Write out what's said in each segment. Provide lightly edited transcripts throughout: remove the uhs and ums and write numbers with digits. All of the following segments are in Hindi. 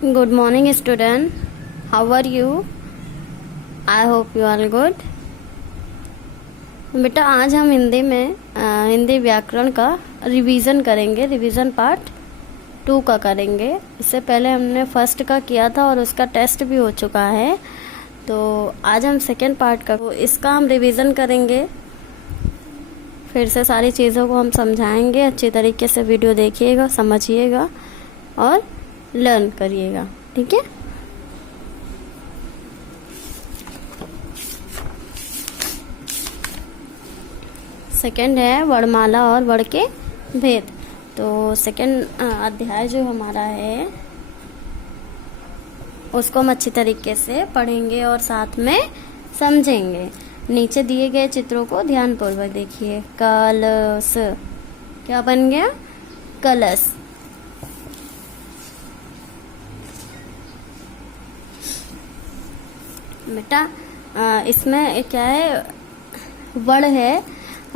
Good morning, student. How are you? I hope you are good. बेटा आज हम हिंदी में हिंदी व्याकरण का रिवीजन करेंगे। रिवीजन पार्ट 2 का करेंगे। इससे पहले हमने फर्स्ट का किया था और उसका टेस्ट भी हो चुका है। तो आज हम सेकेंड पार्ट का, तो इसका हम रिवीजन करेंगे। फिर से सारी चीज़ों को हम समझाएंगे। अच्छी तरीके से वीडियो देखिएगा, समझिएगा और लर्न करिएगा। ठीक है। सेकंड है वर्णमाला और वर्ण के भेद। तो सेकंड अध्याय जो हमारा है उसको हम अच्छी तरीके से पढ़ेंगे और साथ में समझेंगे। नीचे दिए गए चित्रों को ध्यानपूर्वक देखिए। कलश क्या बन गया? कलश। बेटा इसमें क्या है? वर्ण है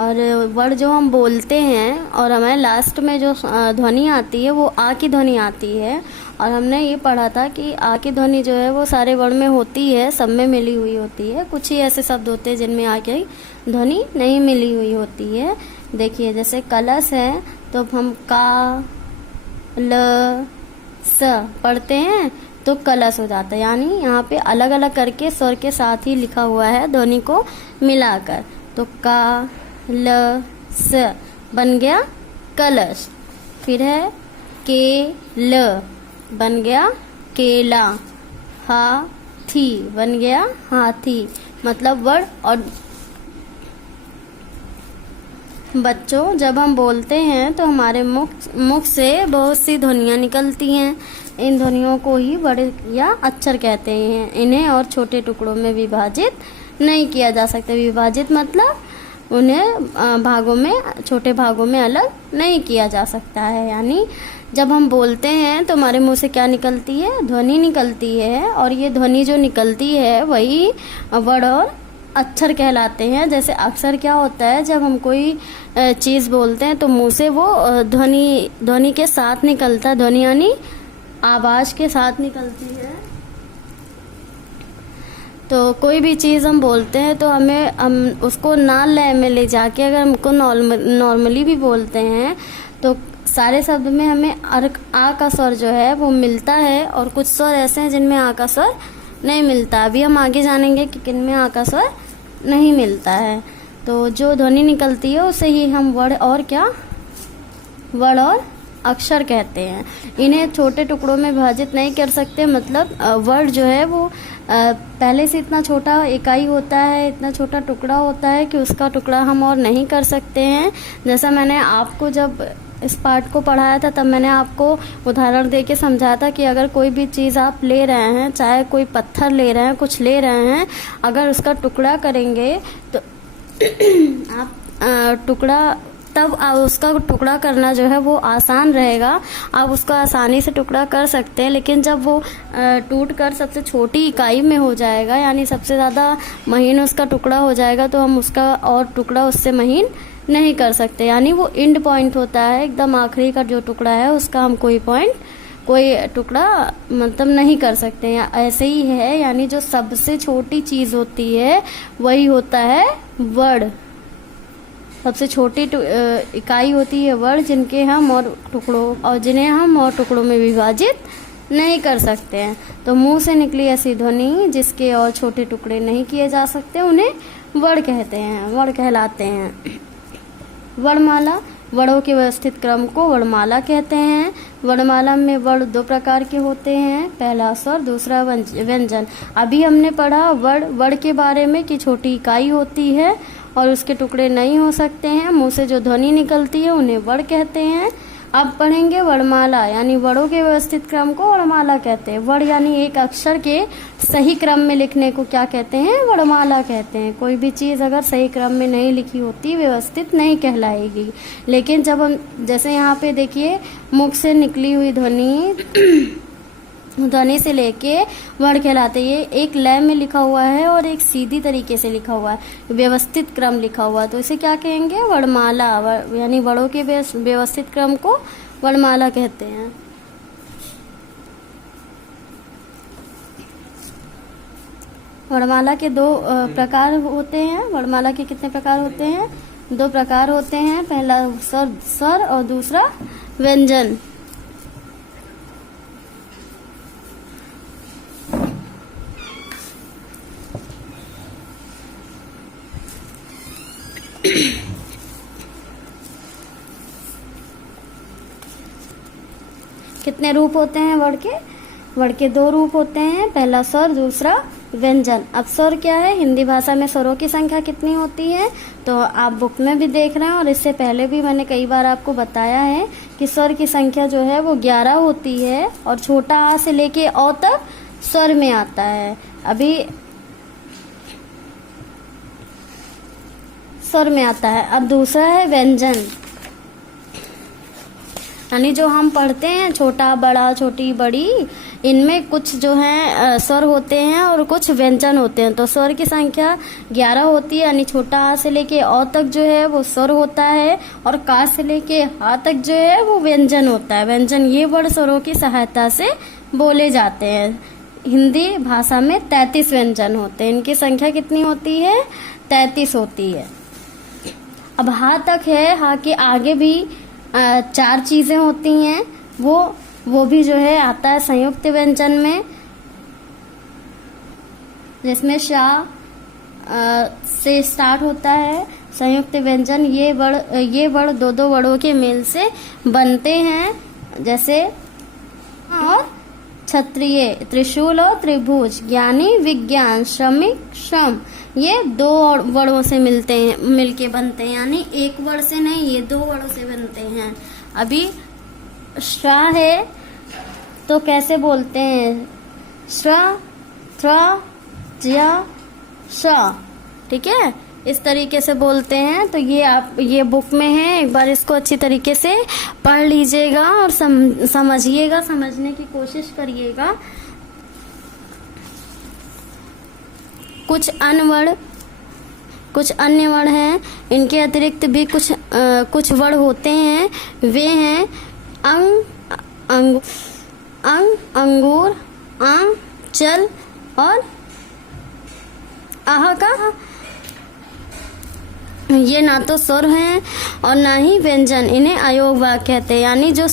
और वर्ण जो हम बोलते हैं और हमारे लास्ट में जो ध्वनि आती है वो आ की ध्वनि आती है। और हमने ये पढ़ा था कि आ की ध्वनि जो है वो सारे वर्ण में होती है, सब में मिली हुई होती है। कुछ ही ऐसे शब्द होते हैं जिनमें आ की ध्वनि नहीं मिली हुई होती है। देखिए जैसे कलश है तो हम का ल स पढ़ते हैं तो कलश हो जाता है। यानी यहाँ पे अलग अलग करके स्वर के साथ ही लिखा हुआ है ध्वनि को मिलाकर। तो का ल स बन गया कलश। फिर है के ल बन गया केला। हाथी बन गया हाथी, मतलब वर्ण। और बच्चों जब हम बोलते हैं तो हमारे मुख से बहुत सी ध्वनियाँ निकलती हैं। इन ध्वनियों को ही वर्ण या अक्षर कहते हैं। इन्हें और छोटे टुकड़ों में विभाजित नहीं किया जा सकता। विभाजित मतलब उन्हें भागों में, छोटे भागों में अलग नहीं किया जा सकता है। यानी जब हम बोलते हैं तो हमारे मुंह से क्या निकलती है? ध्वनि निकलती है। और ये ध्वनि जो निकलती है वही वर्ण और अक्षर कहलाते हैं। जैसे अक्षर क्या होता है? जब हम कोई चीज़ बोलते हैं तो मुंह से वो ध्वनि के साथ निकलता है। ध्वनि यानी आवाज़ के साथ निकलती है। तो कोई भी चीज़ हम बोलते हैं तो हम उसको ना लय में ले जाके, अगर हमको नॉर्मली भी बोलते हैं तो सारे शब्द में हमें आ का स्वर जो है वो मिलता है। और कुछ स्वर ऐसे हैं जिनमें आ का स्वर नहीं मिलता। अभी हम आगे जानेंगे कि किन में आ का स्वर नहीं मिलता है। तो जो ध्वनि निकलती है उसे ही हम वर्ण और क्या, वर्ण और अक्षर कहते हैं। इन्हें छोटे टुकड़ों में विभाजित नहीं कर सकते। मतलब वर्ण जो है वो पहले से इतना छोटा इकाई होता है, इतना छोटा टुकड़ा होता है कि उसका टुकड़ा हम और नहीं कर सकते हैं। जैसा मैंने आपको जब इस पार्ट को पढ़ाया था तब मैंने आपको उदाहरण दे के समझाया था कि अगर कोई भी चीज़ आप ले रहे हैं, चाहे कोई पत्थर ले रहे हैं, कुछ ले रहे हैं, अगर उसका टुकड़ा करेंगे तो आप तब उसका टुकड़ा करना जो है वो आसान रहेगा। आप उसका आसानी से टुकड़ा कर सकते हैं। लेकिन जब वो टूट कर सबसे छोटी इकाई में हो जाएगा, यानी सबसे ज़्यादा महीन उसका टुकड़ा हो जाएगा, तो हम उसका और टुकड़ा उससे महीन नहीं कर सकते। यानी वो एंड पॉइंट होता है, एकदम आखिरी का जो टुकड़ा है उसका हम कोई टुकड़ा मतलब नहीं कर सकते हैं। ऐसे ही है, यानी जो सबसे छोटी चीज़ होती है वही होता है वर्ण। सबसे छोटी इकाई होती है वर्ण, जिनके हम जिन्हें हम और टुकड़ों में विभाजित नहीं कर सकते हैं। तो मुंह से निकली ऐसी ध्वनि जिसके और छोटे टुकड़े नहीं किए जा सकते उन्हें वर्ण कहते हैं, वर्ण कहलाते हैं। वर्णमाला, वर्णों के व्यवस्थित क्रम को वर्णमाला कहते हैं। वर्णमाला में वर्ण 2 प्रकार के होते हैं, पहला स्वर, दूसरा व्यंजन। अभी हमने पढ़ा वर्ण के बारे में कि छोटी इकाई होती है और उसके टुकड़े नहीं हो सकते हैं। मुंह से जो ध्वनि निकलती है उन्हें वर्ण कहते हैं। अब पढ़ेंगे वर्णमाला, यानी वर्णों के व्यवस्थित क्रम को वर्णमाला कहते हैं। वर्ण यानी एक अक्षर के सही क्रम में लिखने को क्या कहते हैं? वर्णमाला कहते हैं। कोई भी चीज़ अगर सही क्रम में नहीं लिखी होती व्यवस्थित नहीं कहलाएगी। लेकिन जब हम, जैसे यहाँ पे देखिए, मुख से निकली हुई ध्वनि ध्वनि से लेके वर्ण कहलाते हैं। ये एक लय में लिखा हुआ है और एक सीधी तरीके से लिखा हुआ है, व्यवस्थित क्रम लिखा हुआ है, तो इसे क्या कहेंगे? वर्णमाला। यानी वर्णों के व्यवस्थित क्रम को वर्णमाला कहते हैं। वर्णमाला के दो प्रकार होते हैं। वर्णमाला के कितने प्रकार होते हैं? 2 प्रकार होते हैं। पहला स्वर और दूसरा व्यंजन। कितने रूप होते हैं वर्ण के? वर्ण के 2 रूप होते हैं, पहला स्वर, दूसरा व्यंजन। अब स्वर क्या है? हिंदी भाषा में स्वरों की संख्या कितनी होती है? तो आप बुक में भी देख रहे हैं और इससे पहले भी मैंने कई बार आपको बताया है कि स्वर की संख्या जो है वो 11 होती है और छोटा आ से लेके अ तक स्वर में आता है। अभी स्वर में आता है। अब दूसरा है व्यंजन, यानी जो हम पढ़ते हैं छोटा बड़ा छोटी बड़ी, इनमें कुछ जो है स्वर होते हैं और कुछ व्यंजन होते हैं। तो स्वर की संख्या 11 होती है, यानी छोटा आ से लेके अ तक जो है वो स्वर होता है और का से लेके हा तक जो है वो व्यंजन होता है। व्यंजन ये वर्ण स्वरों की सहायता से बोले जाते हैं। हिंदी भाषा में 33 व्यंजन होते हैं। इनकी संख्या कितनी होती है? 33 होती है। अब हा तक है, हा के आगे भी 4 चीजें होती हैं, वो भी जो है आता है संयुक्त व्यंजन में, जिसमें शा से स्टार्ट होता है। संयुक्त व्यंजन ये वर्ण 2-2 वर्णों के मेल से बनते हैं, जैसे और क्षत्रिय, त्रिशूल और त्रिभुज, ज्ञानी, विज्ञान, श्रमिक, श्रम, ये 2 वर्णों से मिलके बनते हैं, यानी एक वर्ण से नहीं, ये 2 वर्णों से बनते हैं। अभी श्रा है तो कैसे बोलते हैं? श्रा, त्रा, ज्या, शा, ठीक है, इस तरीके से बोलते हैं। तो ये बुक में है, एक बार इसको अच्छी तरीके से पढ़ लीजिएगा और समझिएगा, समझने की कोशिश करिएगा। कुछ अन्य वर्ण हैं, इनके अतिरिक्त भी कुछ वर्ण होते हैं। वे हैं अंगूर, आम, चल और आह का। ये ना तो स्वर हैं और ना ही व्यंजन, इन्हें अयोग वाक्य कहते हैं। यानी जो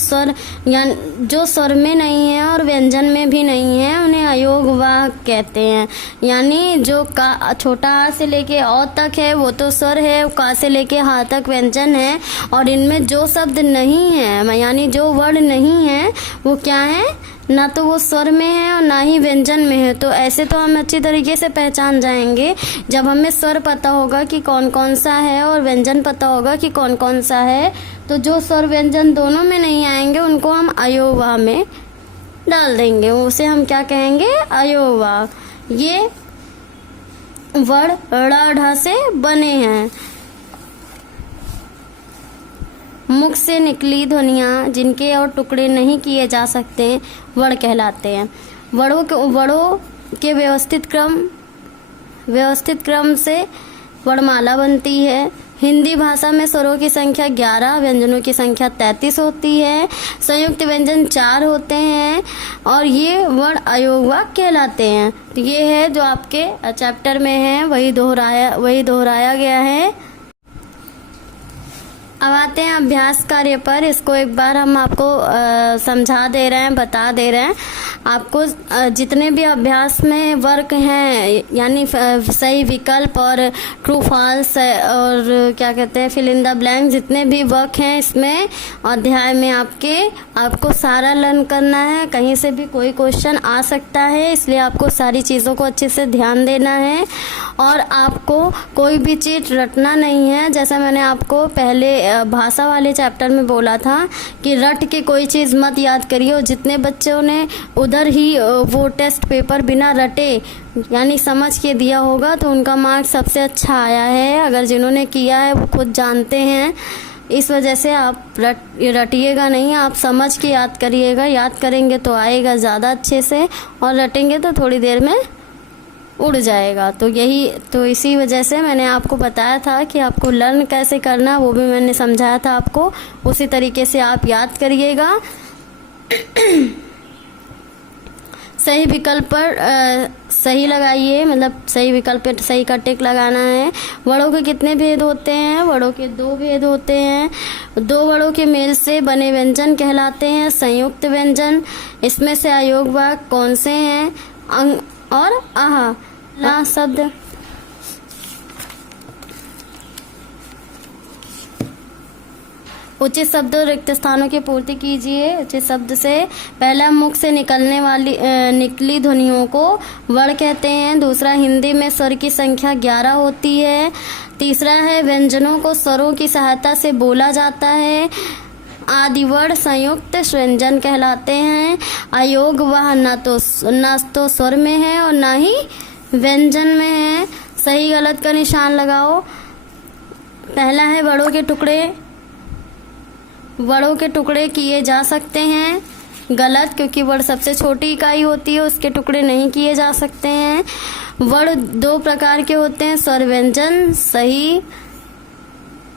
स्वर में नहीं है और व्यंजन में भी नहीं है, उन्हें अयोग वाक्य कहते हैं। यानी जो का छोटा आ से लेके अ तक है वो तो स्वर है, का से लेके हा तक व्यंजन है, और इनमें जो शब्द नहीं है, यानी जो वर्ण नहीं है, वो क्या है? ना तो वो स्वर में है और ना ही व्यंजन में है। तो ऐसे तो हम अच्छी तरीके से पहचान जाएंगे जब हमें स्वर पता होगा कि कौन कौन सा है और व्यंजन पता होगा कि कौन कौन सा है। तो जो स्वर व्यंजन दोनों में नहीं आएंगे उनको हम अयोवा में डाल देंगे, उसे हम क्या कहेंगे? अयोवा। ये वर्ण ड़ ढ से बने हैं। मुख से निकली ध्वनियाँ जिनके और टुकड़े नहीं किए जा सकते वर्ण कहलाते हैं। वर्णों के व्यवस्थित क्रम से वर्णमाला बनती है। हिंदी भाषा में स्वरों की संख्या 11, व्यंजनों की संख्या 33 होती है। संयुक्त व्यंजन 4 होते हैं और ये वर्ण अयोग वाक्य कहलाते हैं। तो ये है जो आपके चैप्टर में है, वही दोहराया गया है। अब आते हैं अभ्यास कार्य पर। इसको एक बार हम आपको समझा दे रहे हैं, बता दे रहे हैं। आपको जितने भी अभ्यास में वर्क हैं, यानी सही विकल्प और ट्रू फॉल्स और क्या कहते हैं फिल इन द ब्लैंक, जितने भी वर्क हैं इसमें अध्याय में आपको सारा लर्न करना है। कहीं से भी कोई क्वेश्चन आ सकता है, इसलिए आपको सारी चीज़ों को अच्छे से ध्यान देना है और आपको कोई भी चीज़ रटना नहीं है। जैसा मैंने आपको पहले भाषा वाले चैप्टर में बोला था कि रट के कोई चीज़ मत याद करिए। जितने बच्चों ने उधर ही वो टेस्ट पेपर बिना रटे यानी समझ के दिया होगा तो उनका मार्क्स सबसे अच्छा आया है। अगर जिन्होंने किया है वो खुद जानते हैं, इस वजह से आप रटिएगा नहीं, आप समझ के याद करिएगा। याद करेंगे तो आएगा ज़्यादा अच्छे से और रटेंगे तो थोड़ी देर में उड़ जाएगा। तो इसी वजह से मैंने आपको बताया था कि आपको लर्न कैसे करना, वो भी मैंने समझाया था आपको। उसी तरीके से आप याद करिएगा। सही विकल्प पर सही लगाइए, मतलब सही विकल्प पे सही का टिक लगाना है। वड़ों के कितने भेद होते हैं? वड़ों के 2 भेद होते हैं। 2 वड़ों के मेल से बने व्यंजन कहलाते हैं संयुक्त व्यंजन। इसमें से अयोग्य वाक्य कौन से हैं? अंग और आह। ला शब्द उचित शब्द और रिक्त स्थानों की पूर्ति कीजिए। उचित शब्द से पहला मुख से निकली ध्वनियों को वर्ण कहते हैं। दूसरा, हिंदी में स्वर की संख्या 11 होती है। तीसरा है, व्यंजनों को स्वरों की सहायता से बोला जाता है। आदि वर्ण संयुक्त व्यंजन कहलाते हैं। अयोग वह न तो स्वर में है और न ही व्यंजन में है। सही गलत का निशान लगाओ। पहला है, वड़ों के टुकड़े किए जा सकते हैं। गलत, क्योंकि वड़ सबसे छोटी इकाई होती है, उसके टुकड़े नहीं किए जा सकते हैं। वड़ 2 प्रकार के होते हैं, स्वर व्यंजन। सही,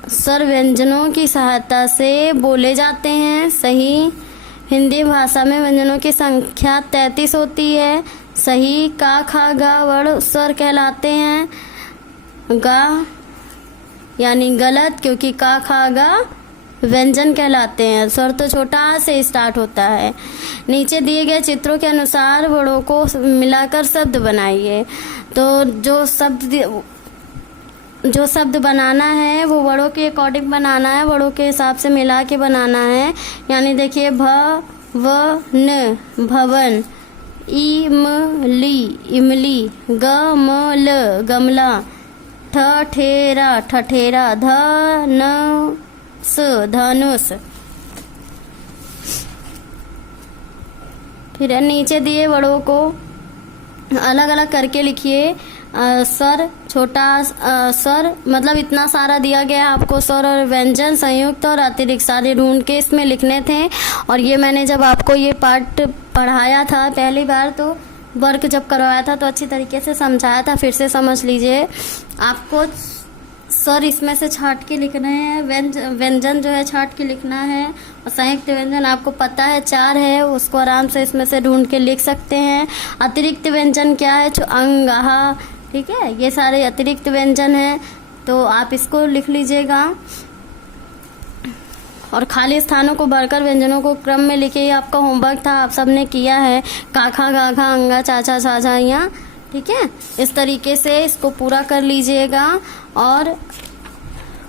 स्वर व्यंजनों की सहायता से बोले जाते हैं। सही, हिंदी भाषा में व्यंजनों की संख्या 33 होती है। सही, का खा गा वड़ स्वर कहलाते हैं। गा यानी गलत, क्योंकि का खा गा व्यंजन कहलाते हैं। स्वर तो छोटा आ से स्टार्ट होता है। नीचे दिए गए चित्रों के अनुसार वड़ों को मिलाकर शब्द बनाइए। तो जो शब्द बनाना है वो वड़ों के अकॉर्डिंग बनाना है, वड़ों के हिसाब से मिला के बनाना है। यानी देखिए, भवन भवन, इमली इमली, गमल गमला, ठठेरा ठठेरा, धनुष। फिर नीचे दिए वड़ों को अलग अलग करके लिखिए। स्वर छोटा स्वर, मतलब इतना सारा दिया गया आपको। स्वर और व्यंजन संयुक्त और अतिरिक्त सारे ढूंढ के इसमें लिखने थे। और ये मैंने जब आपको ये पार्ट पढ़ाया था पहली बार, तो वर्क जब करवाया था तो अच्छी तरीके से समझाया था। फिर से समझ लीजिए। आपको स्वर इसमें से छाट के लिखना है, व्यंजन जो है छाट के लिखना है। और संयुक्त व्यंजन आपको पता है 4 है, उसको आराम से इसमें से ढूंढ के लिख सकते हैं। अतिरिक्त व्यंजन क्या है? जो अंग, आहा, ठीक है, ये सारे अतिरिक्त व्यंजन हैं, तो आप इसको लिख लीजिएगा। और खाली स्थानों को भरकर व्यंजनों को क्रम में लिखे। ये आपका होमवर्क था, आप सबने किया है। काखा गाघा अंगा चाचा छाछा यहाँ, ठीक है। इस तरीके से इसको पूरा कर लीजिएगा। और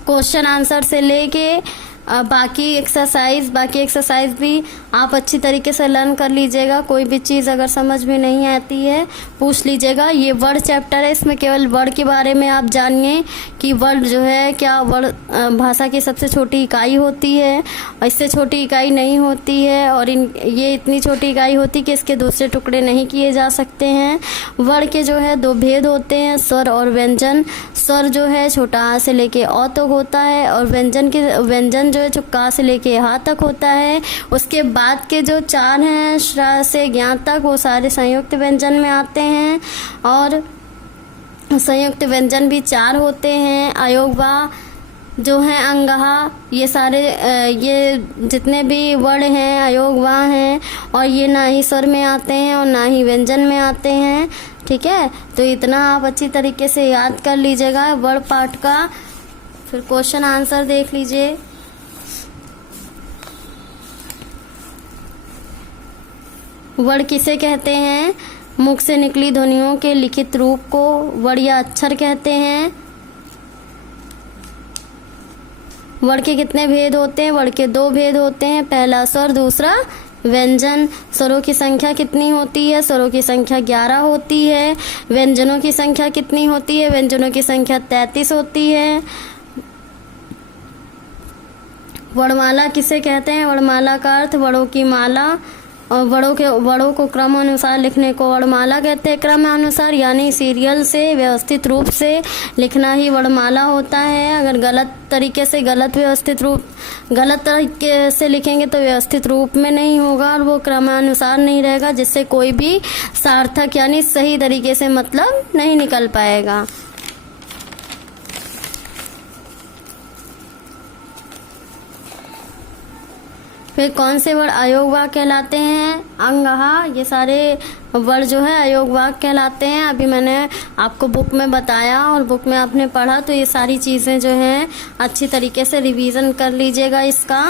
क्वेश्चन आंसर से लेके बाकी एक्सरसाइज भी आप अच्छी तरीके से लर्न कर लीजिएगा। कोई भी चीज़ अगर समझ में नहीं आती है पूछ लीजिएगा। ये वर्ड चैप्टर है, इसमें केवल वर्ड के बारे में आप जानिए कि वर्ड जो है क्या वर्ड भाषा की सबसे छोटी इकाई होती है और इससे छोटी इकाई नहीं होती है। और ये इतनी छोटी इकाई होती कि इसके दूसरे टुकड़े नहीं किए जा सकते हैं। वर्ड के जो है 2 भेद होते हैं, स्वर और व्यंजन। स्वर जो है छोटा आ से लेके अ तक होता है और व्यंजन जो है जो का से लेके हा तक होता है। उसके बाद के जो 4 हैं श्रा से ज्ञा तक, वो सारे संयुक्त व्यंजन में आते हैं। और संयुक्त व्यंजन भी 4 होते हैं। अयोगवा जो है अंगहा, ये सारे ये जितने भी वर्ण हैं अयोगवा हैं और ये ना ही स्वर में आते हैं और ना ही व्यंजन में आते हैं, ठीक है। तो इतना आप अच्छी तरीके से याद कर लीजिएगा वर्ड पार्ट का। फिर क्वेश्चन आंसर देख लीजिए। वर्ण किसे कहते हैं? मुख से निकली ध्वनियों के लिखित रूप को वर्ण या अक्षर कहते हैं। वर्ण के कितने भेद होते हैं? वर्ण के 2 भेद होते हैं, पहला स्वर, दूसरा व्यंजन। स्वरों की संख्या कितनी होती है? स्वरों की संख्या 11 होती है। व्यंजनों की संख्या कितनी होती है? व्यंजनों की संख्या 33 होती है। वर्णमाला किसे कहते हैं? वर्णमाला का अर्थ वड़ों की माला, और वड़ों को क्रमानुसार लिखने को वर्णमाला कहते हैं। क्रमानुसार यानी सीरियल से व्यवस्थित रूप से लिखना ही वर्णमाला होता है। अगर गलत तरीके से गलत तरीके से लिखेंगे तो व्यवस्थित रूप में नहीं होगा और वो क्रमानुसार नहीं रहेगा, जिससे कोई भी सार्थक यानी सही तरीके से मतलब नहीं निकल पाएगा। फिर कौन से वर्ण अयोगवा कहलाते हैं? अंगहा, ये सारे वर्ड जो है अयोग वाक्य कहलाते हैं। अभी मैंने आपको बुक में बताया और बुक में आपने पढ़ा, तो ये सारी चीज़ें जो हैं अच्छी तरीके से रिवीजन कर लीजिएगा इसका।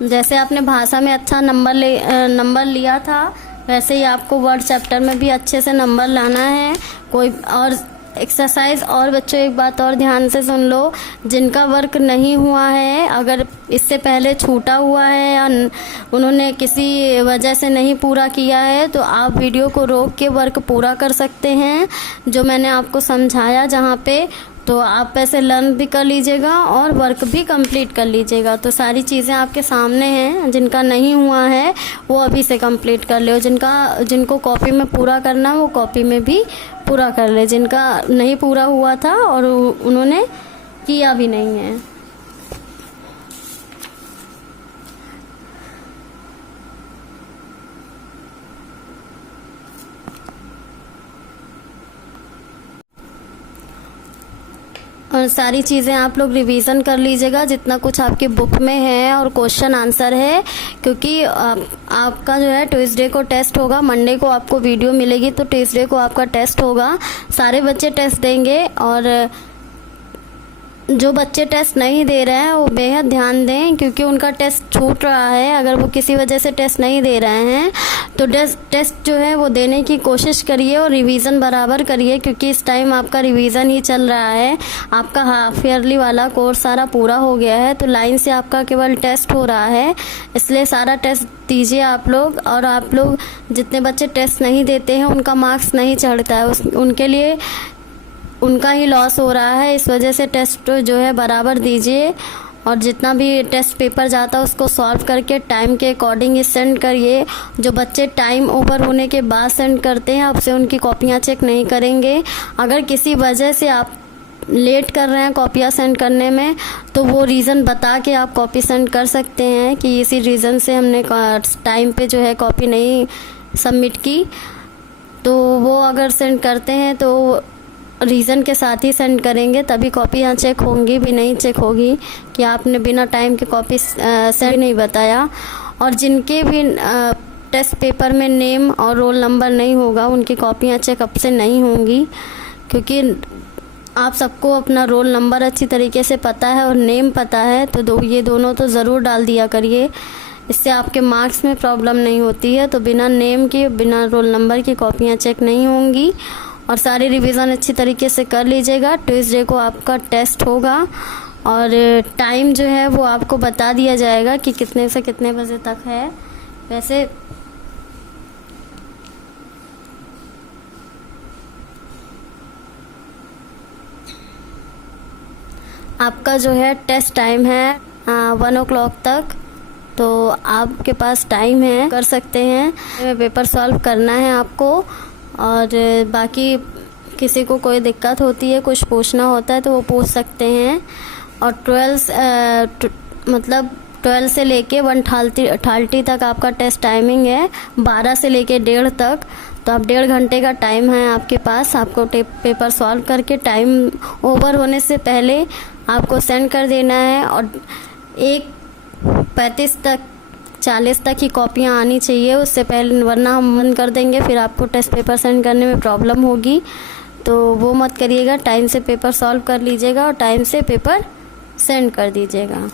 जैसे आपने भाषा में अच्छा नंबर लिया था, वैसे ही आपको वर्ड चैप्टर में भी अच्छे से नंबर लाना है। कोई और एक्सरसाइज, और बच्चों एक बात और ध्यान से सुन लो, जिनका वर्क नहीं हुआ है, अगर इससे पहले छूटा हुआ है या उन्होंने किसी वजह से नहीं पूरा किया है, तो आप वीडियो को रोक के वर्क पूरा कर सकते हैं जो मैंने आपको समझाया जहाँ पे। तो आप ऐसे लर्न भी कर लीजिएगा और वर्क भी कंप्लीट कर लीजिएगा। तो सारी चीज़ें आपके सामने हैं। जिनका नहीं हुआ है वो अभी से कंप्लीट कर ले, जिनको कॉपी में पूरा करना वो कॉपी में भी पूरा कर ले, जिनका नहीं पूरा हुआ था और उन्होंने किया भी नहीं है। और सारी चीज़ें आप लोग रिवीजन कर लीजिएगा जितना कुछ आपकी बुक में है और क्वेश्चन आंसर है, क्योंकि आपका जो है ट्यूसडे को टेस्ट होगा। मंडे को आपको वीडियो मिलेगी, तो ट्यूसडे को आपका टेस्ट होगा। सारे बच्चे टेस्ट देंगे, और जो बच्चे टेस्ट नहीं दे रहे हैं वो बेहद ध्यान दें, क्योंकि उनका टेस्ट छूट रहा है। अगर वो किसी वजह से टेस्ट नहीं दे रहे हैं तो टेस्ट जो है वो देने की कोशिश करिए और रिवीजन बराबर करिए, क्योंकि इस टाइम आपका रिवीजन ही चल रहा है। आपका हाफ ईयरली वाला कोर्स सारा पूरा हो गया है, तो लाइन से आपका केवल टेस्ट हो रहा है, इसलिए सारा टेस्ट दीजिए आप लोग। और आप लोग जितने बच्चे टेस्ट नहीं देते हैं उनका मार्क्स नहीं चढ़ता है, उनके लिए उनका ही लॉस हो रहा है। इस वजह से टेस्ट जो है बराबर दीजिए, और जितना भी टेस्ट पेपर जाता है उसको सॉल्व करके टाइम के अकॉर्डिंग ही सेंड करिए। जो बच्चे टाइम ओवर होने के बाद सेंड करते हैं, आपसे उनकी कॉपियाँ चेक नहीं करेंगे। अगर किसी वजह से आप लेट कर रहे हैं कॉपियाँ सेंड करने में, तो वो रीज़न बता के आप कॉपी सेंड कर सकते हैं कि इसी रीज़न से हमने टाइम पे जो है कॉपी नहीं सबमिट की। तो वो अगर सेंड करते हैं तो रीज़न के साथ ही सेंड करेंगे, तभी कॉपी यहाँ चेक होंगी, भी नहीं चेक होगी कि आपने बिना टाइम के कॉपी सेंड नहीं बताया। और जिनके भी टेस्ट पेपर में नेम और रोल नंबर नहीं होगा, उनकी कॉपियाँ चेक अब से नहीं होंगी, क्योंकि आप सबको अपना रोल नंबर अच्छी तरीके से पता है और नेम पता है, तो ये दोनों तो ज़रूर डाल दिया करिए। इससे आपके मार्क्स में प्रॉब्लम नहीं होती है। तो बिना नेम के, बिना रोल नंबर की कॉपियाँ चेक नहीं होंगी। और सारी रिवीजन अच्छी तरीके से कर लीजिएगा। ट्यूसडे को आपका टेस्ट होगा, और टाइम जो है वो आपको बता दिया जाएगा कि कितने से कितने बजे तक है। वैसे आपका जो है टेस्ट टाइम है 1 o'clock तक, तो आपके पास टाइम है, कर सकते हैं। पेपर सॉल्व करना है आपको, और बाकी किसी को कोई दिक्कत होती है, कुछ पूछना होता है तो वो पूछ सकते हैं। और 12 से लेके 1:30 तक आपका टेस्ट टाइमिंग है, 12 से लेके 1:30 तक। तो आप 1.5 घंटे का टाइम है आपके पास। आपको पेपर सॉल्व करके टाइम ओवर होने से पहले आपको सेंड कर देना है, और 1:35 तक 40 तक ही कॉपियाँ आनी चाहिए, उससे पहले, वरना हम बंद कर देंगे, फिर आपको टेस्ट पेपर सेंड करने में प्रॉब्लम होगी। तो वो मत करिएगा, टाइम से पेपर सॉल्व कर लीजिएगा और टाइम से पेपर सेंड कर दीजिएगा।